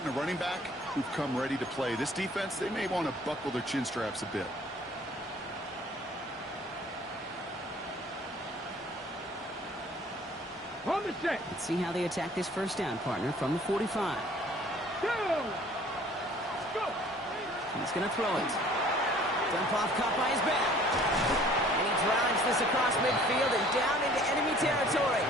guard and a running back who've come ready to play. This defense, they may want to buckle their chin straps a bit. Let's see how they attack this first down, partner, from the 45. He's going to throw it. Dump off, caught by his back. And he drives this across midfield and down into enemy territory.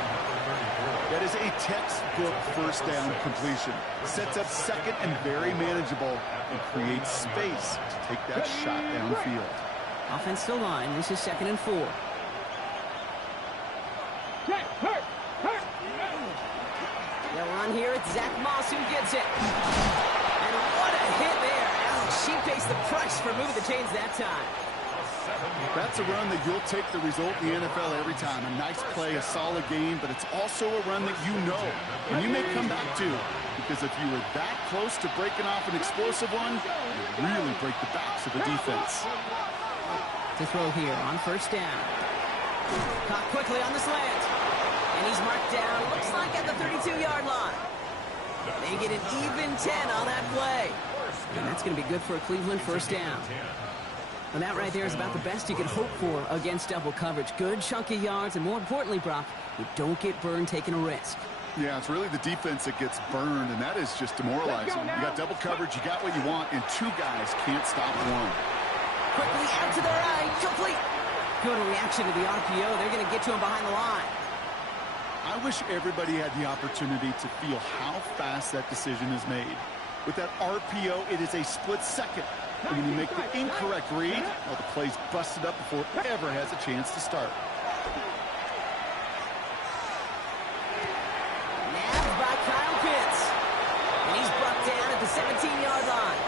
That is a textbook first down completion. Sets up second and very manageable and creates space to take that shot downfield. Offense still line. This is 2nd and 4. They'll run here. It's Zach Moss who gets it. And what a hit there. She pays the price for moving the chains that time. That's a run that you'll take the result in the NFL every time. A nice play, a solid game, but it's also a run that you know and you may come back to. Because if you were that close to breaking off an explosive one, you really break the backs of the defense. To throw here on first down. Caught quickly on the slant. And he's marked down, looks like at the 32-yard line. They get an even 10 on that play. And that's going to be good for a Cleveland first down. Well, that right there is about the best you can hope for against double coverage. Good chunky yards, and more importantly, Brock, you don't get burned taking a risk. Yeah, it's really the defense that gets burned, and that is just demoralizing. You got double coverage, you got what you want, and two guys can't stop one. Quickly out to the right, complete. Good reaction to the RPO. They're going to get to him behind the line. I wish everybody had the opportunity to feel how fast that decision is made. With that RPO, it is a split second. And when you make the incorrect read, well, the play's busted up before it ever has a chance to start. Nabbed by Kyle Pitts. And he's brought down at the 17-yard line.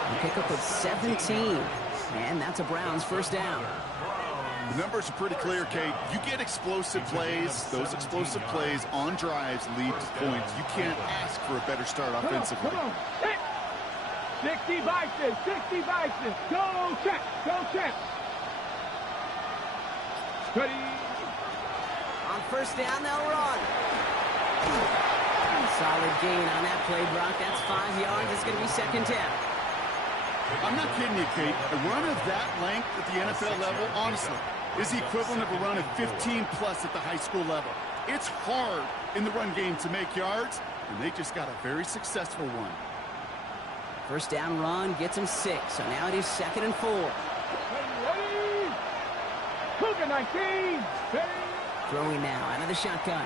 A pickup of 17. And that's a Browns first down. The numbers are pretty clear, Kate. You get explosive plays. Those explosive plays on drives lead to points. You can't ask for a better start offensively. Come on. 60 Vikings, 60 Vikings. Go check, go check. Ready. On first down, they'll run. Solid gain on that play, Brock. That's 5 yards. It's going to be 2nd down. I'm not kidding you, Kate. A run of that length at the NFL level, honestly, is the equivalent of a run of 15-plus at the high school level. It's hard in the run game to make yards, and they just got a very successful one. First down run gets him 6, so now it is 2nd and 4. Ready. Cougar 19. Throwing now out of the shotgun.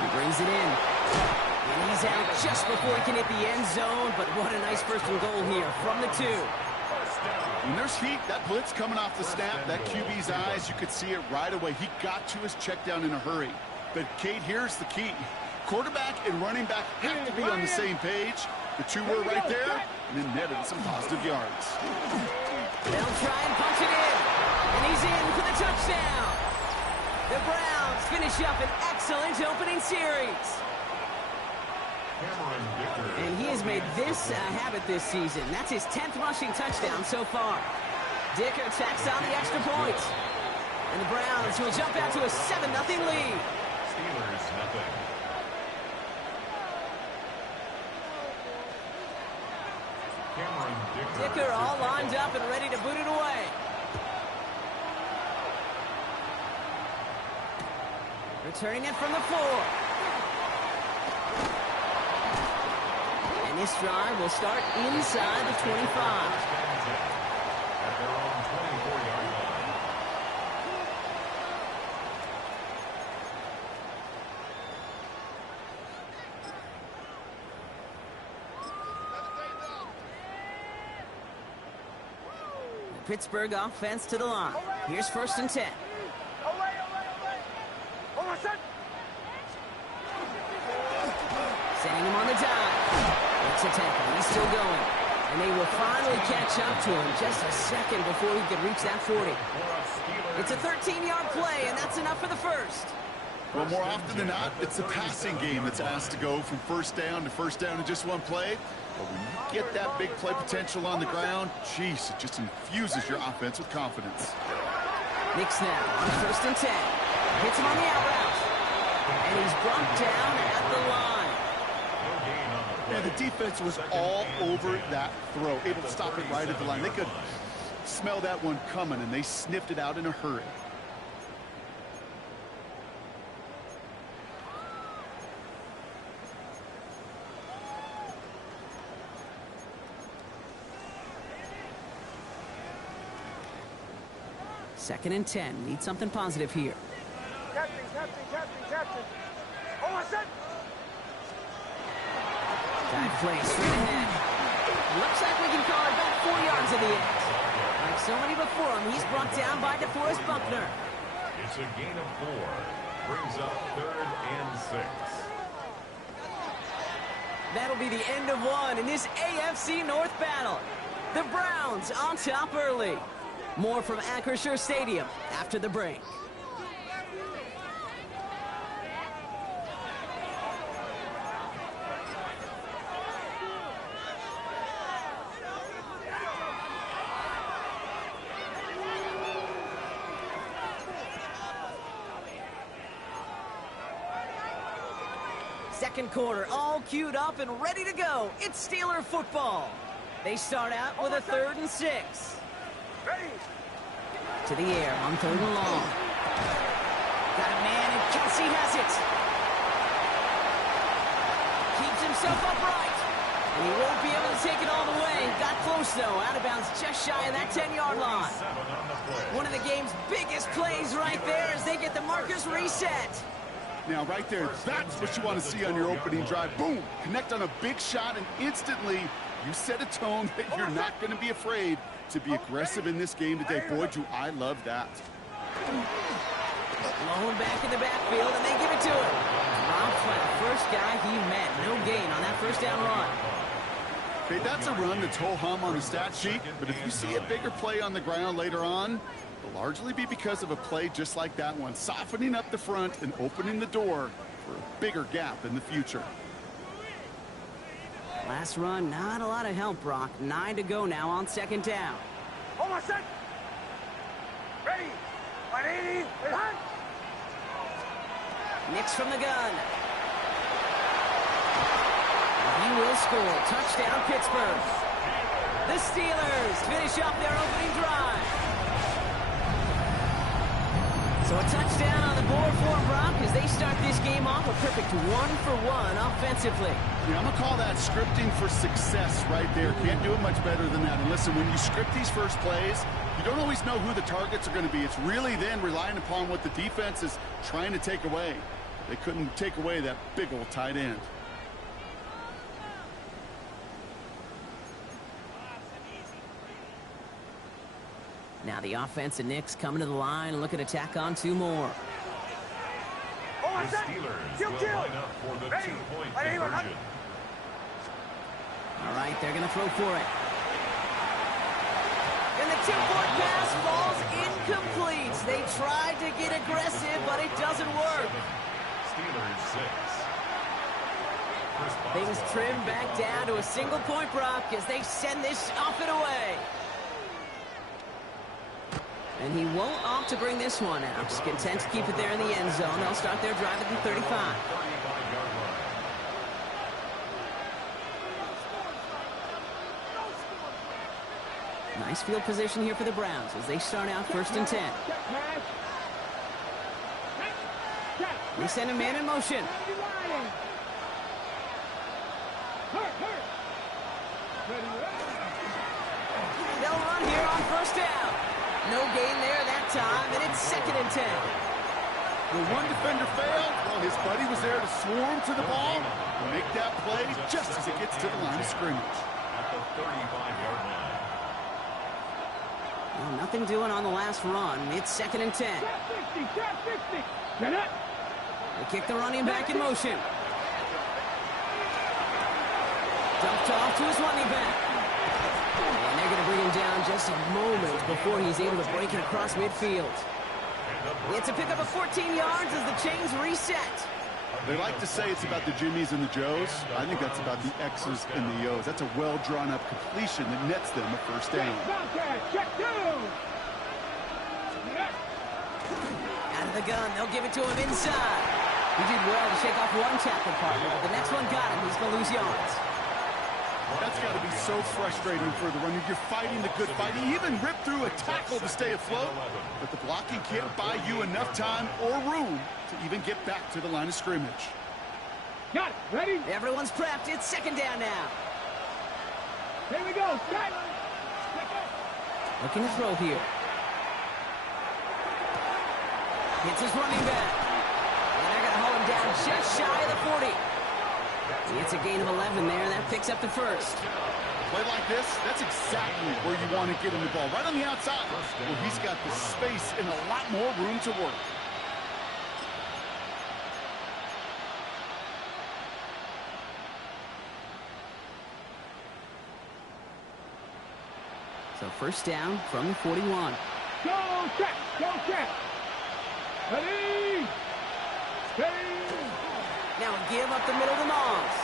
He brings it in. And he's out just before he can hit the end zone, but what a nice first and goal here from the 2. When there's heat, that blitz coming off the snap, that QB's eyes, you could see it right away. He got to his check down in a hurry. But, Kate, here's the key. Quarterback and running back have to be on the same page. The two were right there, and then netted some positive yards. They'll try and punch it in, and he's in for the touchdown. The Browns finish up an excellent opening series. And he has made this a habit this season. That's his 10th rushing touchdown so far. Dicker tacks on the extra point. And the Browns will jump out to a 7-0 lead. Steelers, nothing. Dicker all lined up and ready to boot it away. Returning it from the 4. And this drive will start inside the 25. At their own 24-yard line. Pittsburgh offense to the line. Here's 1st and 10. Setting him on the dive. It's a tackle. He's still going. And they will finally catch up to him just a second before he could reach that 40. It's a 13-yard play, and that's enough for the first. Well, more often than not, it's the passing game that's asked to go from first down in just one play. But when you get that big play potential on the ground, geez, it just infuses your offense with confidence. Nix now on 1st and 10. Hits him on the out route. And he's brought down at the line. No gain on the Yeah, the defense was all over that throw, able to stop it right at the line. They could smell that one coming, and they sniffed it out in a hurry. Second and 10. Need something positive here. Captain. Oh, I said. Dive play straight ahead. Looks like we can call it back 4 yards at the end. Like so many before him, he's brought down by DeForest Buckner. It's a gain of 4. Brings up 3rd and 6. That'll be the end of one in this AFC North battle. The Browns on top early. More from Acrisure Stadium after the break. Second quarter, all queued up and ready to go. It's Steeler football. They start out with a 3rd and 6. Ready. To the air on 3rd and long. Got a man, and Kelsey has it. Keeps himself upright. And he won't be able to take it all the way. Got close, though. Out of bounds just shy of that 10-yard line. One of the game's biggest plays right there as they get the markers reset. Now, right there, that's what you want to see on your opening drive. Boom! Connect on a big shot, and instantly you set a tone that you're not going to be afraid to be aggressive in this game today. Boy, do I love that. Blown back in the backfield, and they give it to him. Drops by the first guy he met. No gain on that first down run. Okay, that's a run that's ho-hum on the stat sheet, but if you see a bigger play on the ground later on, it'll largely be because of a play just like that one, softening up the front and opening the door for a bigger gap in the future. Last run, not a lot of help, Brock. 9 to go now on 2nd down. Hold on, set. Ready. 180. And hunt. Nix from the gun. He will score. Touchdown, Pittsburgh. The Steelers finish up their opening drive. So a touchdown on the board for Brock as they start this game off a perfect 1-for-1 offensively. Yeah, I'm going to call that scripting for success right there. Can't do it much better than that. And listen, when you script these first plays, you don't always know who the targets are going to be. It's really then relying upon what the defense is trying to take away. They couldn't take away that big old tight end. Now the offense and Knicks coming to the line and looking to tack on 2 more. The Steelers will line up for the 2-point conversion. All right, they're going to throw for it. And the tip-point pass falls incomplete. They tried to get aggressive, but it doesn't work. Steelers 6. Things trimmed back down to a single point, Brock, as they send this off and away. And he won't opt to bring this one out. Just content to keep it there in the end zone. They'll start their drive at the 35. Nice field position here for the Browns as they start out 1st and 10. They send a man in motion. They'll run here on 1st down. No gain there that time, and it's 2nd and 10. The one defender failed. Well, his buddy was there to swarm to the ball and make that play just as it gets to the line of scrimmage. At the 35-yard line. Well, nothing doing on the last run. It's 2nd and 10. Trap 60. Get it. They kick the running back in motion. Dumped off to his running back. And they're going to bring him down just a moment before he's able to break it across midfield. It's a pickup of 14 yards as the chains reset. They like to say it's about the Jimmies and the Joes. I think that's about the X's and the O's. That's a well-drawn-up completion that nets them a 1st down. Check 2. Out of the gun, they'll give it to him inside. He did well to shake off one tackle partner, but the next one got him. He's going to lose yards. That's got to be so frustrating for the runner. You're fighting the good fight. He even ripped through a tackle to stay afloat, but the blocking can't buy you enough time or room to even get back to the line of scrimmage. Got it. Ready? Everyone's prepped. It's second down now. Here we go. Set. Looking to throw here. Hits his running back. And they're going to hold him down just shy of the 40. It's a gain of 11 there. That picks up the first. Play like this, that's exactly where you want to get him the ball. Right on the outside, where he's got the space and a lot more room to work. So first down from the 41. Go check. Go check. Ready. Steady. Now a give up the middle to Moss.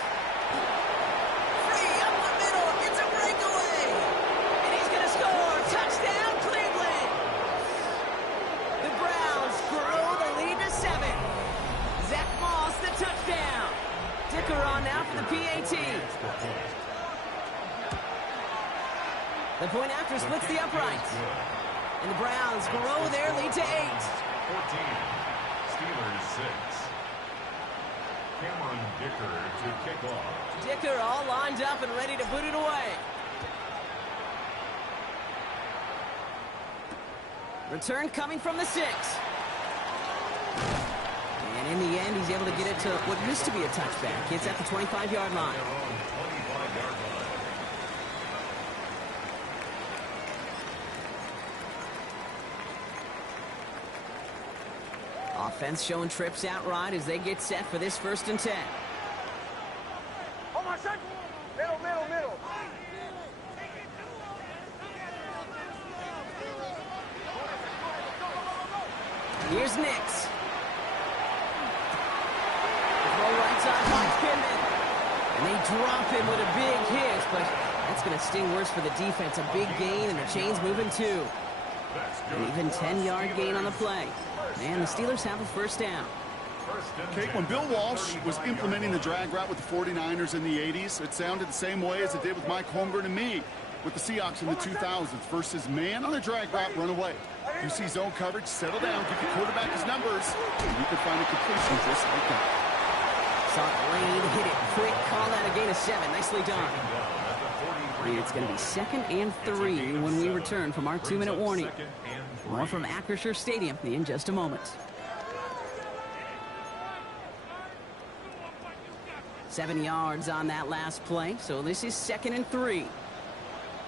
Free up the middle. It's a breakaway. And he's going to score. Touchdown, Cleveland. The Browns grow the lead to 7. Zach Moss, the touchdown. Dicker on now for the PAT. The point after splits the uprights. And the Browns grow their lead to 8. 14. Steelers 6. Cameron Dicker to kick off. Dicker all lined up and ready to put it away. Return coming from the 6. And in the end, he's able to get it to what used to be a touchback. It's at the 25-yard line. Offense showing trips out right as they get set for this 1st and 10. Hold on, son. Middle. Here's Nix. Throw right side finds Pittman. And they drop him with a big hit, but that's going to sting worse for the defense. A big gain, and the chain's moving too. An even 10-yard gain on the play. And the Steelers have a first down. Okay, when Bill Walsh was implementing the drag route with the 49ers in the 80s, it sounded the same way as it did with Mike Holmgren and me with the Seahawks in the 2000s. Versus man on the drag route, run away. You see zone coverage, settle down, give your quarterback his numbers, and you can find a completion just like that. Saw it rain, hit it quick, call that a gain of 7. Nicely done. It's going to be 2nd and 3 when we return from our 2-minute warning. More from Acrisure Stadium in just a moment. 7 yards on that last play, so this is 2nd and 3.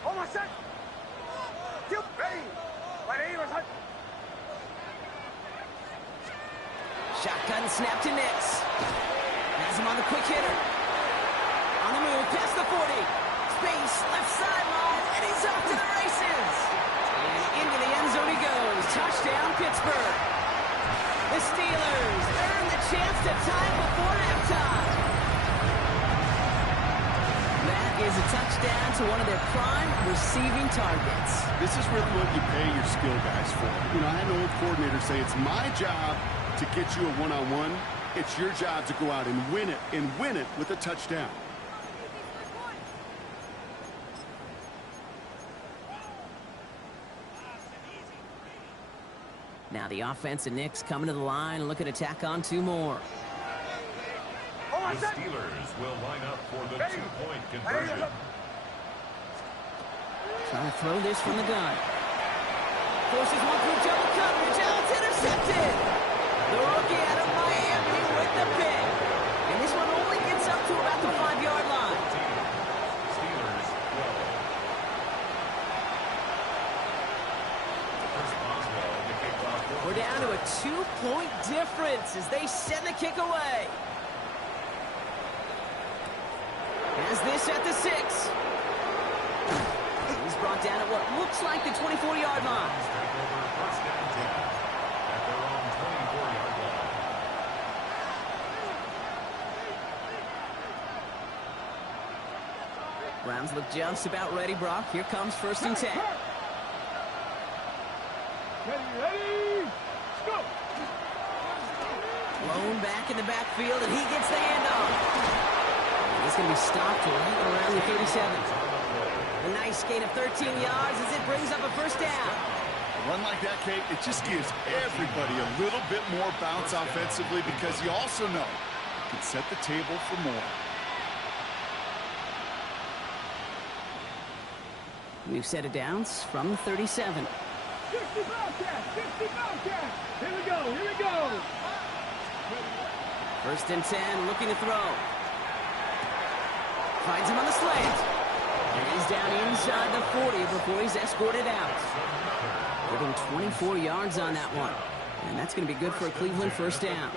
Hold on, son. Ready. Shotgun snap to Nix. Has him on the quick hitter. On the move, past the 40. Space, left sideline, and he's off to the races. And into the end zone he goes. Touchdown, Pittsburgh. The Steelers earn the chance to tie before halftime. That is a touchdown to one of their prime receiving targets. This is really what you pay your skill guys for. You know, I had an old coordinator say it's my job to get you a one-on-one. It's your job to go out and win it with a touchdown. Now the offense and Knicks coming to the line and looking to tack on 2 more. The Steelers will line up for the 2-point conversion. Trying to throw this from the gun. Forces one through double coverage. Oh, it's intercepted. The rookie out of Miami with the pick. And this one only gets up to about the 5-yard line. Steelers 12. We're down to a 2-point difference as they send the kick away. Has this at the 6. He's brought down at what looks like the 24-yard line. First down 10 at their own 24-yard line. Browns look just about ready, Brock. Here comes 1st and 10. Ready, go! Blown back in the backfield, and he gets the handoff. He's going to be stopped right around the 37th. A nice gain of 13 yards as it brings up a first down. A run like that, Kate, it just gives everybody a little bit more bounce offensively because you also know you can set the table for more. New set of downs from the 37. 60 Bobcat! 60 Bobcat! Here we go! Here we go! First and 10, looking to throw. Finds him on the slant. And he's down inside the 40 before he's escorted out. Getting 24 yards on that one. And that's going to be good for a Cleveland first down.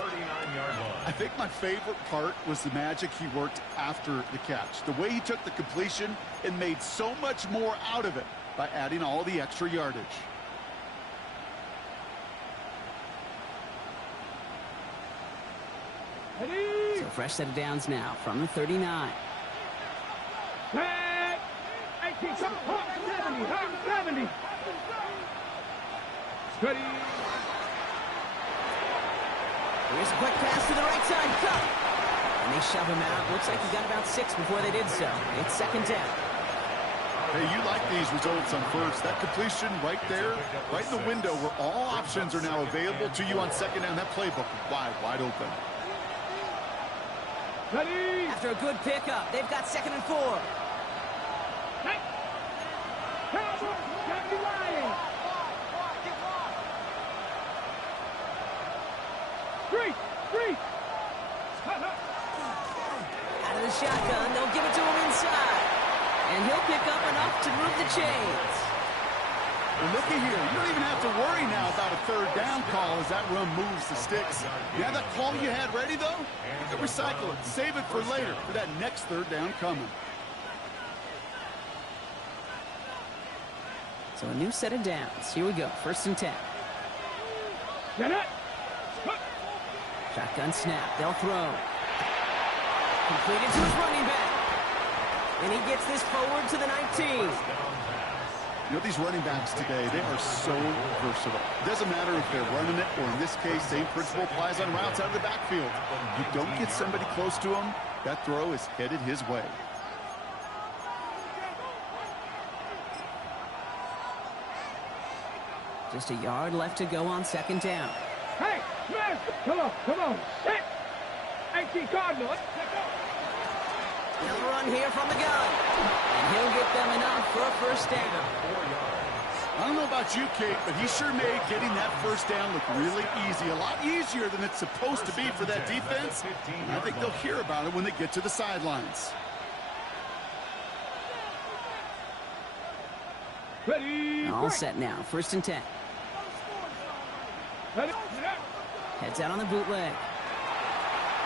I think my favorite part was the magic he worked after the catch. The way he took the completion and made so much more out of it by adding all the extra yardage. Ready? So fresh set of downs now from the 39. Set! 18, come on, 70. Ready? Here's a quick pass to the right side. Cut. And they shove him out. Looks like he got about 6 before they did so. It's second down. Hey, you like these results on first. That completion right there, right in the window where all options are now available to you on second down. That playbook wide open. Ready? After a good pickup, they've got 2nd and 4. Hey! Cowboys, Deputy Lions! 3! Out of the shotgun, they'll give it to him inside. And he'll pick up enough to move the chains. Well, looky here. You don't even have to worry now about a third down call as that run moves the sticks. You have that call you had ready, though? You can recycle it. Save it for later for that next third down coming. So a new set of downs. Here we go. First and 10. Get it! Shotgun snap. They'll throw. Completed to his running back. And he gets this forward to the 19. You know, these running backs today, they are so versatile. It doesn't matter if they're running it, or in this case, same principle applies on routes out of the backfield. You don't get somebody close to him, that throw is headed his way. Just a yard left to go on second down. Hey, Smith! Come on! Sit! 18 Cardinals! He'll run here from the gun. And he'll get them enough for a first down. I don't know about you, Kate, but he sure made getting that first down look really easy. A lot easier than it's supposed to be for that defense. And I think they'll hear about it when they get to the sidelines. Ready? All set now. First and 10. Ready? Heads out on the bootleg.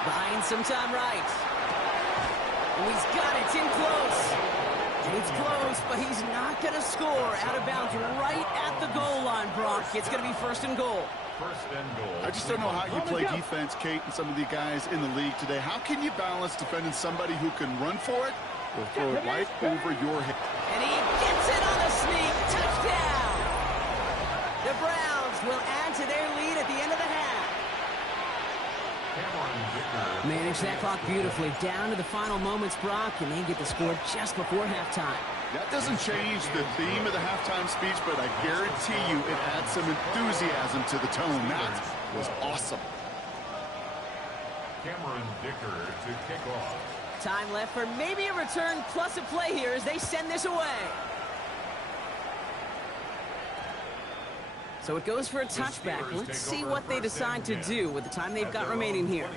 Buying some time right. Oh, he's got it. It's in close. And it's close, but he's not going to score. Out of bounds right at the goal line, Brock. It's going to be first and goal. I just don't know how you play defense, Kate, and some of the guys in the league today. How can you balance defending somebody who can run for it or throw it right over your head? And he gets it on a sneak. Touchdown! The Browns will add to their lead at the end of the half. Manage that clock beautifully. Down to the final moments, Brock, and they get the score just before halftime. That doesn't change the theme of the halftime speech, but I guarantee you it adds some enthusiasm to the tone. That was awesome. Cameron Dicker to kick off. Time left for maybe a return plus a play here as they send this away. So it goes for a touchback. Let's see what they decide to do with the time they've got remaining here.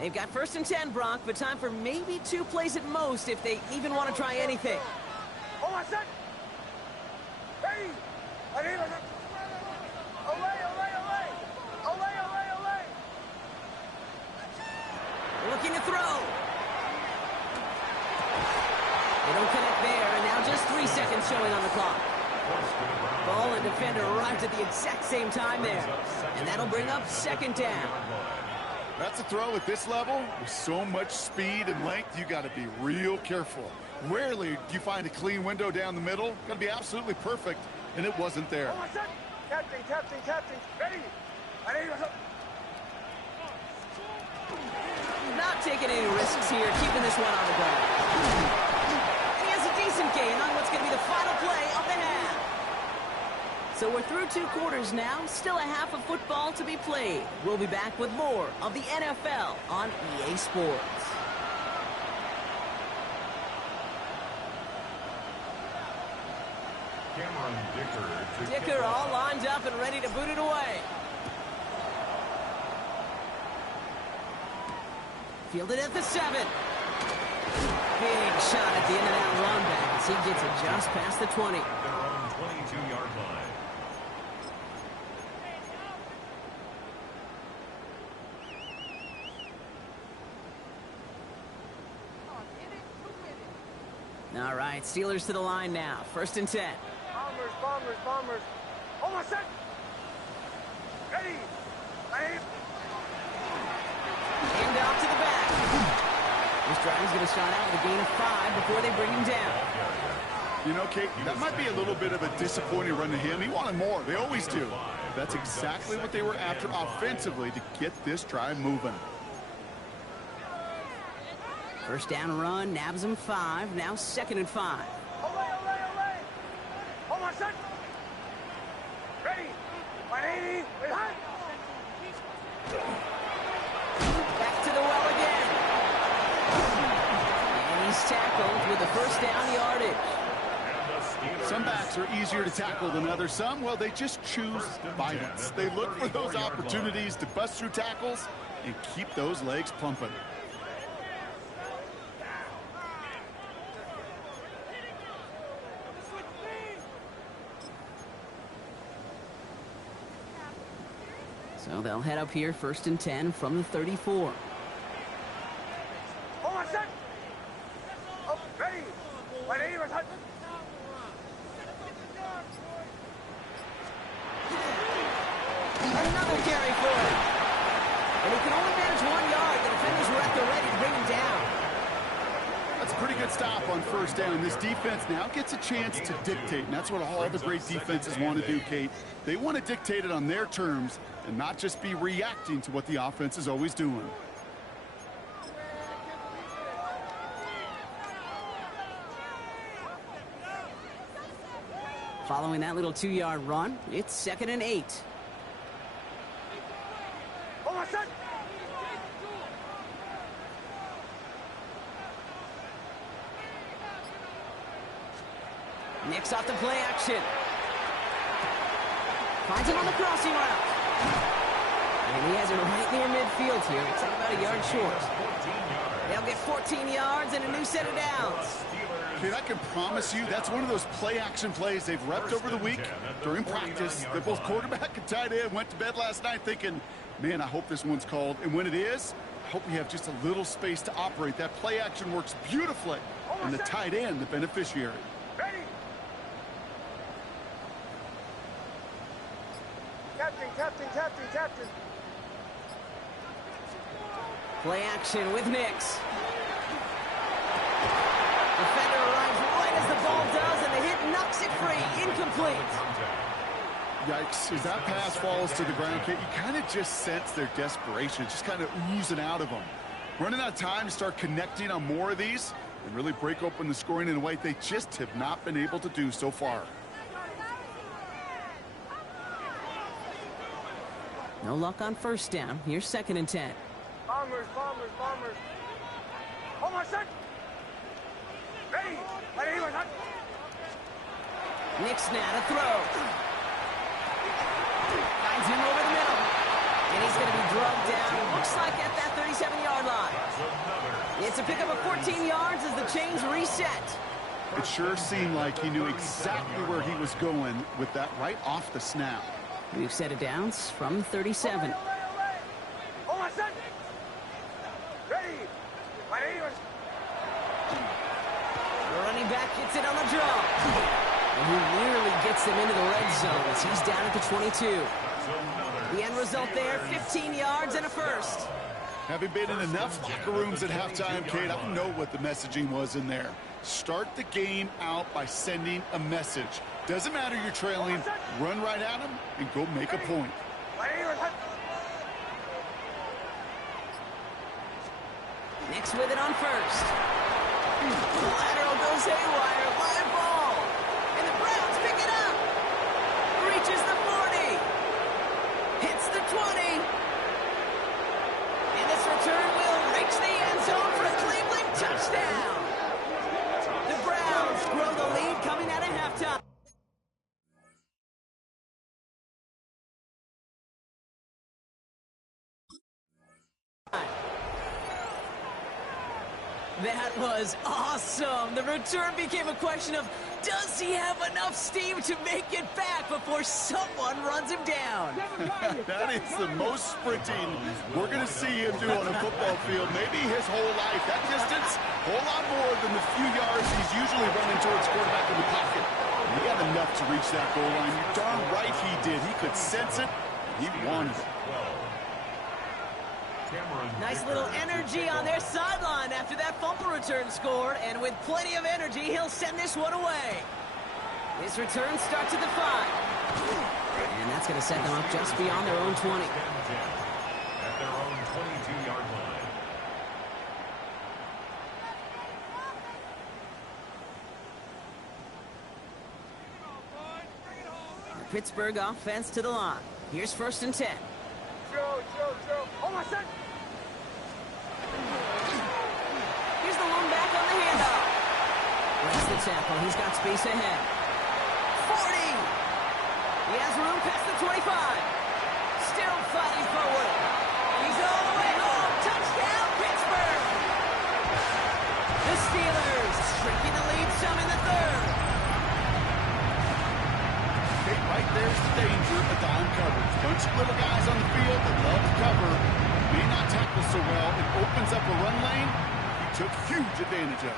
They've got first and 10, Brock, but time for maybe 2 plays at most if they even want to try anything. Oh, I said! Hey! Looking to throw. They don't connect there, and now just 3 seconds showing on the clock. Ball and defender arrived at the exact same time there. And that'll bring up second down. That's a throw at this level. With so much speed and length, you got to be real careful. Rarely do you find a clean window down the middle. Got to be absolutely perfect, and it wasn't there. Captain, ready? Not taking any risks here, keeping this one on the ground. And he has a decent gain on what's going to be the final play of the half. So we're through 2 quarters now, still a half of football to be played. We'll be back with more of the NFL on EA Sports. Dicker all lined up and ready to boot it away. Fielded at the 7. Big shot at the end of that run back as he gets it just past the 20. Their own 22-yard line. All right, Steelers to the line now. 1st and 10. Bombers. Almost set. Ready. And off to the back. This drive is going to start out with a gain of 5 before they bring him down. You know, Kate, that might be a little bit of a disappointing run to him. He wanted more. They always do. That's exactly what they were after offensively to get this drive moving. 1st down run, nabs him 5. Now 2nd and 5. Olay. Almost set. Ready. 180. Back to the well again. And he's tackled with the 1st down yardage. Some backs are easier to tackle than others. Some, well, they just choose violence. They look for those opportunities to bust through tackles and keep those legs pumping. So they'll head up here 1st and 10 from the 34. Almost set. Up, ready. 180. Another carry for him. And he can only manage 1 yard. The defenders were at the ready to bring him down. That's a pretty good stop on 1st down. This defense now gets a chance to dictate, and that's what all the great defenses want to do, Kate. They want to dictate it on their terms and not just be reacting to what the offense is always doing. Following that little 2-yard run, it's 2nd and 8. Almost set. Nicks off the play action. Finds him on the crossing route. And he has it right near midfield here. It's like about a yard short. They'll get 14 yards and a new set of downs. Kate, I can promise you that's one of those play-action plays they've repped over the week during practice. They're both quarterback and tight end. Went to bed last night thinking, man, I hope this one's called. And when it is, I hope we have just a little space to operate. That play-action works beautifully. And the tight end, the beneficiary. Ready. Captain. Play action with Nicks. Defender arrives right as the ball does, and the hit knocks it free. Incomplete. Yikes. As that pass falls to the ground, Kate, you kind of just sense their desperation. It's just kind of oozing out of them. Running out of time to start connecting on more of these and really break open the scoring in a way they just have not been able to do so far. No luck on 1st down. Here's 2nd and 10. Bombers. Almost set. Ready. 180. Nicks now to throw. Finds him over the middle. And he's going to be drugged down. It looks like at that 37-yard line. It's a pickup of 14 yards as the chains reset. It sure seemed like he knew exactly where he was going with that right off the snap. We've set it downs from 37. Almost set. Ready. 180. The running back gets it on the draw. And he nearly gets them into the red zone as he's down at the 22. The end result there, 15 yards and a first. Having been in enough locker rooms at halftime, Kate, I know what the messaging was in there. Start the game out by sending a message. Doesn't matter you're trailing, run right at them and go make a point. Nix with it on first. The lateral goes haywire. Live ball. And the Browns pick it up. Reaches the 40. Hits the 20. And this return will reach the end zone for a Cleveland touchdown. The Browns grow the lead coming out of halftime. That was awesome. The return became a question of, does he have enough steam to make it back before someone runs him down? That is the most sprinting we're going to see him do on a football field. Maybe his whole life. That distance, a whole lot more than the few yards he's usually running towards quarterback in the pocket. He got enough to reach that goal line. You're darn right he did. He could sense it. He wanted it. Nice little energy on their sideline after that fumble return scored, and with plenty of energy, he'll send this one away. This return starts at the 5. And that's going to set them up just beyond their own 20. At their own 22-yard line. The Pittsburgh offense to the line. Here's 1st and 10. Oh, my son. Here's the lone back on the handoff. Breaks the tackle. He's got space ahead. 40. He has room past the 25. Still fighting forward. He's all the way home. Touchdown, Pittsburgh. The Steelers shrinking the lead some in the 3rd. Okay, right there's the danger of dime coverage. Bunch of little guys on the field that love to cover. May not tackle so well. It opens up a run lane. He took huge advantage of it.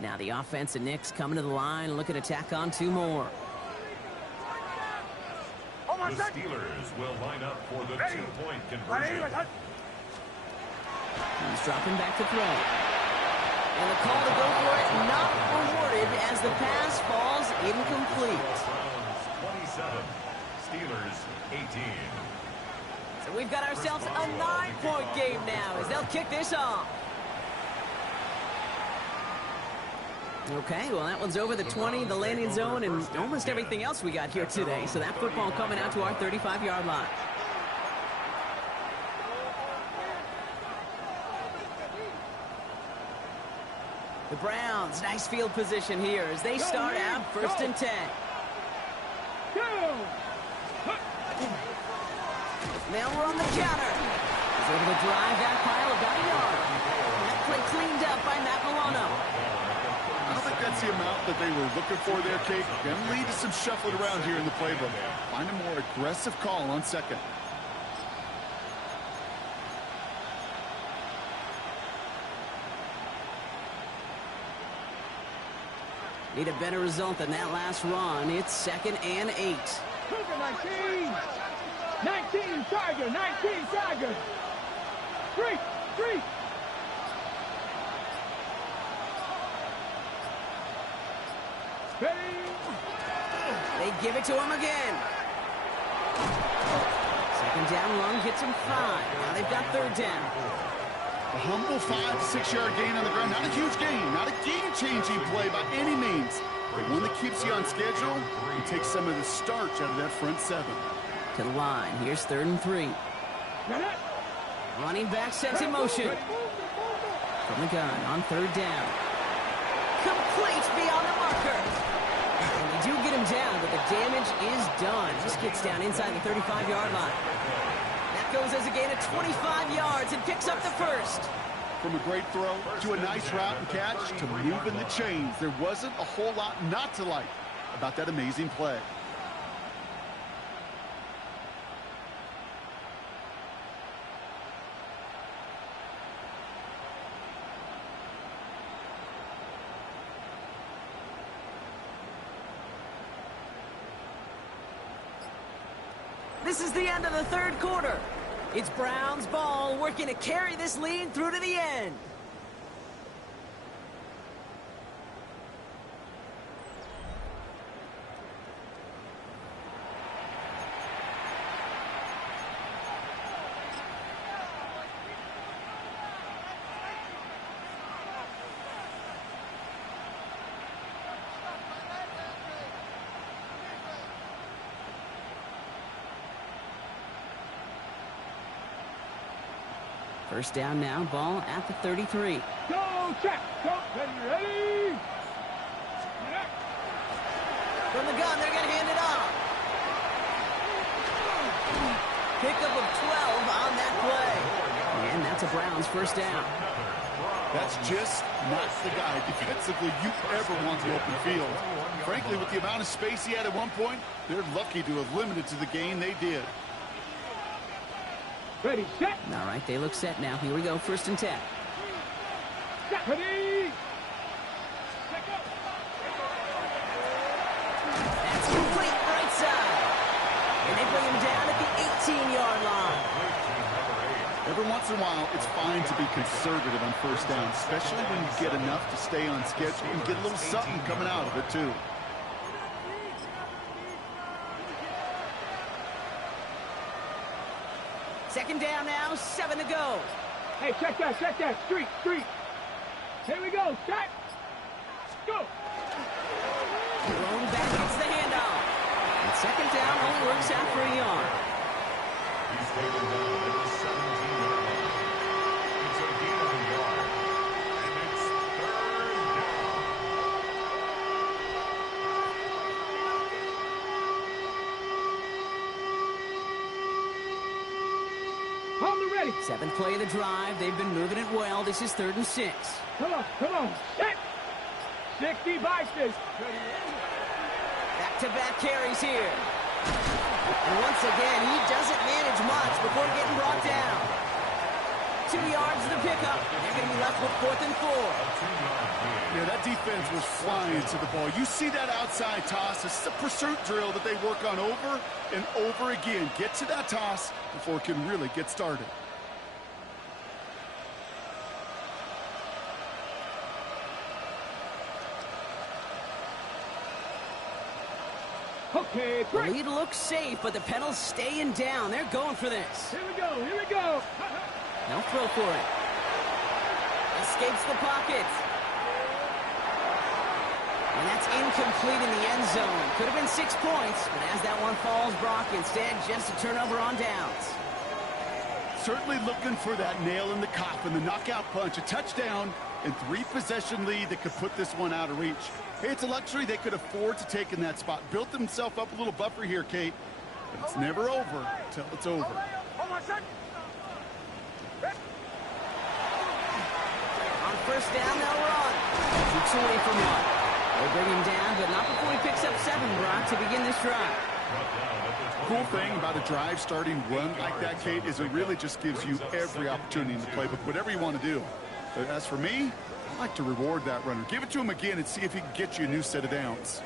Now the offense and Knicks coming to the line, looking to tack on 2 more. The Steelers will line up for the 2-point conversion. He's dropping back to throw. And the call to go for it not rewarded as the pass falls incomplete. Browns 27, Steelers 18. So we've got ourselves a 9-point game now as they'll kick this off. Okay, well, that one's over the 20, the landing zone, and almost everything else we got here today. So that football coming out to our 35-yard line. The Browns, nice field position here as they start out 1st and 10. They'll run the counter. He's able to drive that pile about a yard. That play cleaned up by Matt Milano. I don't think that's the amount that they were looking for there, Kate. Going to lead to some shuffling around here in the playbook. Find a more aggressive call on 2nd. Need a better result than that last run. It's 2nd and 8. Cougar 19. 19, Tiger. 19, Tiger. 3. Ready. They give it to him again. 2nd down run gets him 5. Now they've got 3rd down. A humble 5 to 6 yard gain on the ground. Not a huge gain, not a game-changing play by any means, but one that keeps you on schedule and takes some of the starch out of that front 7. To the line. Here's 3rd and 3. Running back sets in motion. From the gun on 3rd down. Complete beyond the marker. And they do get him down, but the damage is done. Just gets down inside the 35-yard line. That goes as a gain of 25 yards and picks up the 1st. From a great throw to a nice route and catch to moving the chains, there wasn't a whole lot not to like about that amazing play. This is the end of the third quarter. It's Brown's ball, working to carry this lead through to the end. First down now, ball at the 33. Go, check. Go, ready. From the gun, they're going to hand it off. Pickup of 12 on that play. And that's a Browns first down. That's just not the guy defensively you ever want to open field. Frankly, with the amount of space he had at one point, they're lucky to have limited to the gain they did. Ready, set. All right, they look set now. Here we go, 1st and 10. Set. Ready. That's complete right side. And they bring him down at the 18-yard line. Every once in a while, it's fine to be conservative on first down, especially when you get enough to stay on schedule and get a little something coming out of it, too. Second down now, 7 to go. Hey, check that. Street. Here we go, set. Go. Thrown back, gets the handoff. And second down only works out for a yard. He's taken down at the 17-yard line. It's a gain of a yard. And it's 3rd down. On the ready. 7th play of the drive. They've been moving it well. This is 3rd and 6. Come on. Set. 60 Vikings. Back-to-back carries here. And once again, he doesn't manage much before getting brought down. 2 yards to the pickup. They're going to be left with 4th and 4. Yeah, that defense was flying to the ball. You see that outside toss. This is a pursuit drill that they work on over and over again. Get to that toss before it can really get started. Okay, The lead looks safe, but the pedals staying down. They're going for this. Here we go. No throw for it. Escapes the pocket. And that's incomplete in the end zone. Could have been 6 points, but as that one falls, Brock, instead just a turnover on downs. Certainly looking for that nail in the coffin, the knockout punch, a touchdown, and 3-possession lead that could put this one out of reach. Hey, it's a luxury they could afford to take in that spot. Built themselves up a little buffer here, Kate. But it's never over till it's over. On first down, they'll run. Keeps away from one. They bring him down, but not before he picks up 7, Brock, to begin this drive. Cool thing about a drive starting run like that, Kate, is it really just gives you every opportunity in the playbook, whatever you want to do. But as for me, I like to reward that runner. Give it to him again and see if he can get you a new set of downs.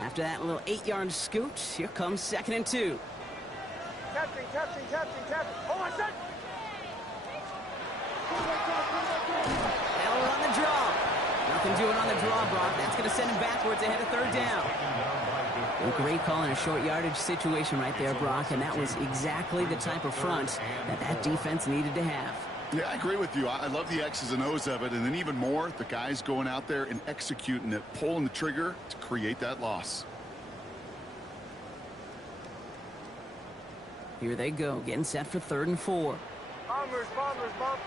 After that little 8-yard scoot, here comes 2nd and 2. Tapping. Hold on, set. They'll run the draw. Nothing doing on the draw, Brock. That's going to send him backwards ahead of 3rd down. A great call in a short yardage situation right there, Brock, and that was exactly the type of front that defense needed to have. Yeah, I agree with you. I love the X's and O's of it, and then even more, the guys going out there and executing it, pulling the trigger to create that loss. Here they go, getting set for 3rd and 4. Bombers, bomb.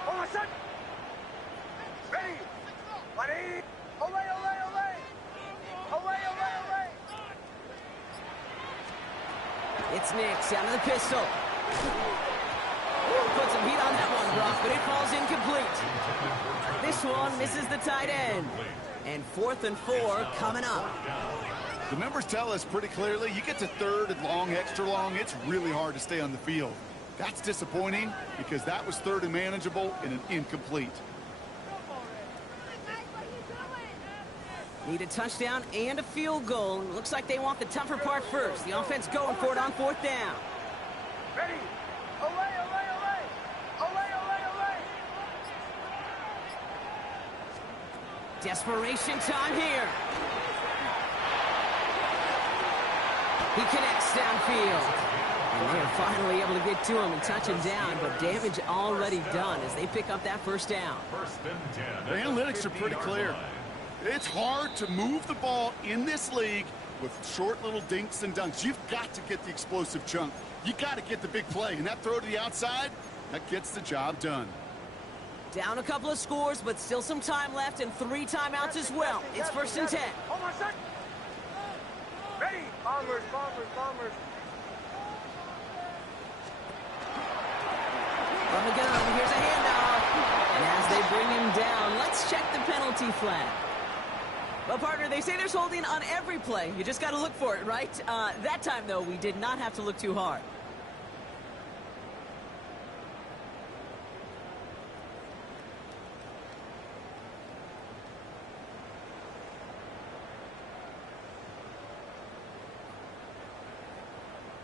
Hold on, set. Ready. Ready. Ole. It's Nix out of the pistol. Put some heat on that one, Brock, but it falls incomplete. This one misses the tight end. And 4th and 4 coming up. The numbers tell us pretty clearly, you get to 3rd and long, extra long, it's really hard to stay on the field. That's disappointing because that was 3rd and manageable and an incomplete. Need a touchdown and a field goal. Looks like they want the tougher part first. The offense going for it on 4th down. Ready. Away, away, away. Away, away, away. Desperation time here. He connects downfield. And they are finally able to get to him and touch him down, but damage already done as they pick up that 1st down. The analytics are pretty clear. It's hard to move the ball in this league with short little dinks and dunks. You've got to get the explosive chunk. You got to get the big play, and that throw to the outside, that gets the job done. Down a couple of scores, but still some time left and 3 timeouts as well. It's 1st and 10. Hold on a sec. Ready. Bombers, bombers, bombers. From the gun, here's a handoff. And as they bring him down, let's check the penalty flag. Well, partner, they say there's holding on every play. You just got to look for it, right? That time, though, we did not have to look too hard.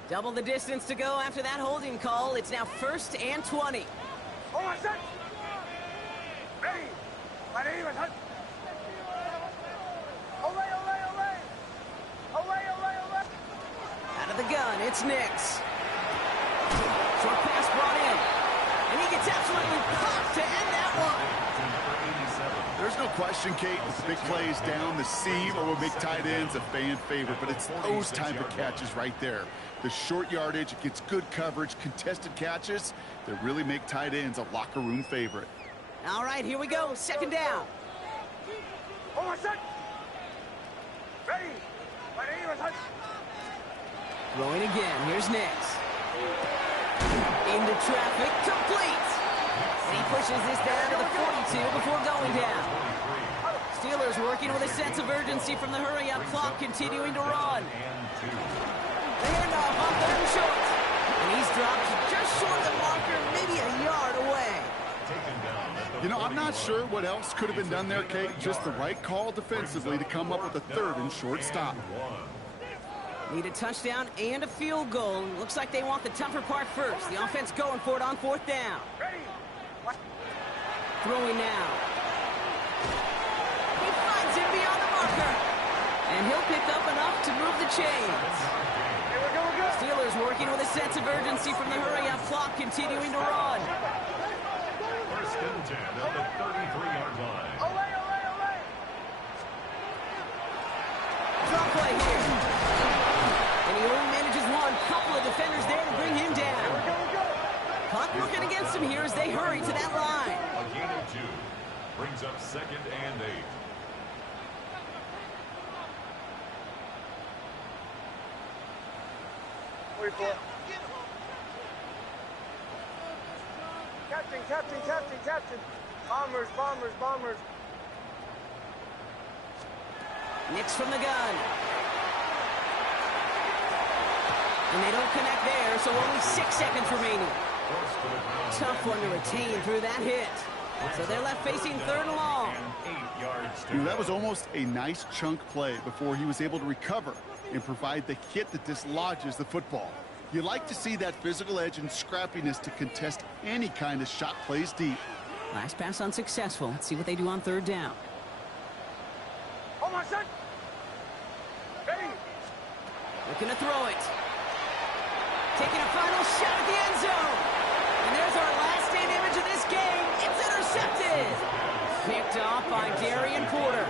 Double the distance to go after that holding call. It's now 1st and 20. Hold on a sec. Ready. My name is Hunt. Away, away, away. Away, away, away. Out of the gun, it's Nix. Short pass brought in. And he gets absolutely popped to end that one. There's no question, Kate, with big plays down the seam or with big tight ends, a fan favorite, but it's those type of catches right there. The short yardage, it gets good coverage, contested catches that really make tight ends a locker room favorite. All right, here we go. 2nd down. Hold on a sec. Ready. My name is Hunt. Throwing again. Here's Nix. Into traffic. Complete. And he pushes this down to the 42 before going down. Steelers working with a sense of urgency from the hurry-up clock, continuing to run. The handoff on 3rd and short. And he's dropped just short of the marker, maybe a yard away. You know, I'm not sure what else could have been done there, Kate. Just the right call defensively to come up with a 3rd and short stop. Need a touchdown and a field goal. Looks like they want the tougher part first. The offense going for it on 4th down. Ready. Throwing now. He finds him beyond the marker. And he'll pick up enough to move the chains. Here we go, we go. Steelers working with a sense of urgency from the hurry-up clock, continuing to run. 1st and 10 at the 33-yard line. Away, away, away. Draw play here. And he only manages one. Couple of defenders there to bring him down. Here we go, we go. Clock working against him here as they hurry to that line. A gain of 2 brings up 2nd and 8. Wait for it. Captain, captain, captain, captain. Bombers, bombers, bombers. Nix from the gun. And they don't connect there, so only 6 seconds remaining. Tough one to retain through that hit. So they're left facing 3rd and long. You know, that was almost a nice chunk play before he was able to recover and provide the hit that dislodges the football. You like to see that physical edge and scrappiness to contest any kind of shot plays deep. Last pass unsuccessful. Let's see what they do on 3rd down. Hold on, son. Ready. Looking to throw it. Taking a final shot at the end zone. And there's our last stand image of this game. It's intercepted. Picked off by Darian Porter.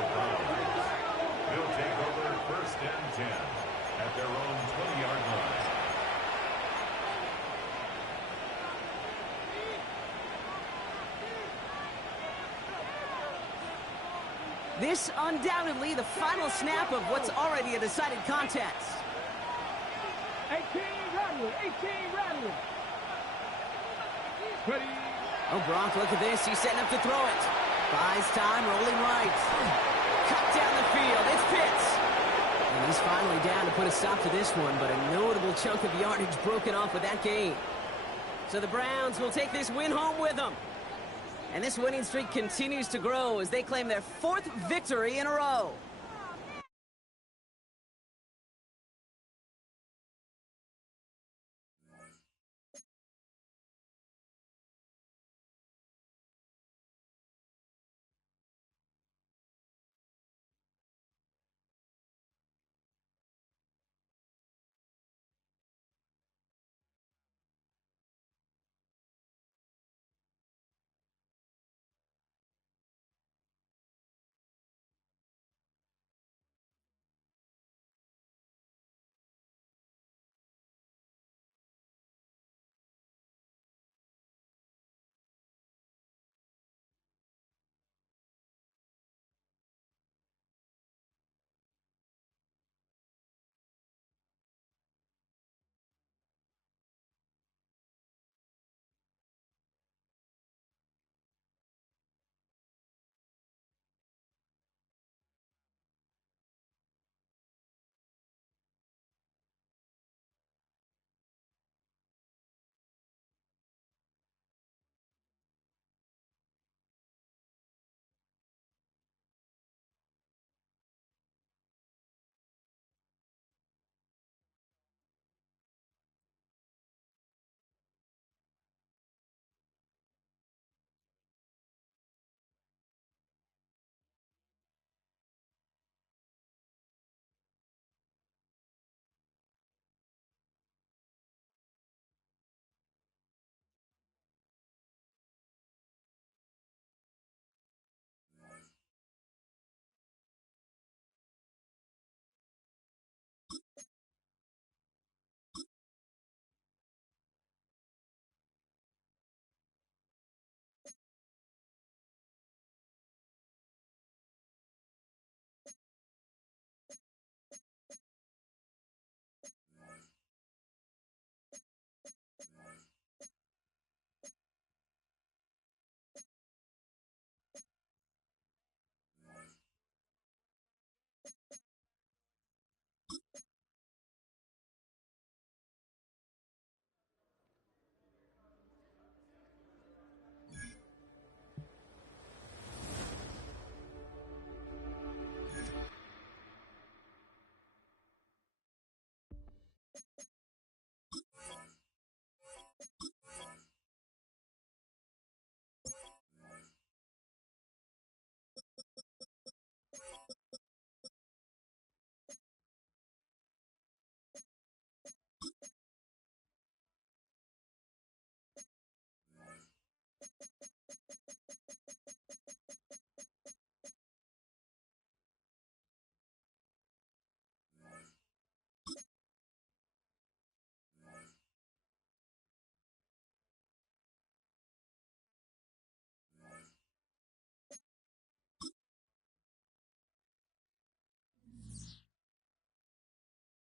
They'll take over 1st and 10 at their own 20-yard line. This undoubtedly the final snap of what's already a decided contest. 18 rattling, 18 rattling. Ready. Oh, Brock, look at this. He's setting up to throw it. Buys time, rolling right. Cut down the field. It's Pitts. And he's finally down to put a stop to this one, but a notable chunk of yardage broken off with that gain. So the Browns will take this win home with them. And this winning streak continues to grow as they claim their 4th victory in a row.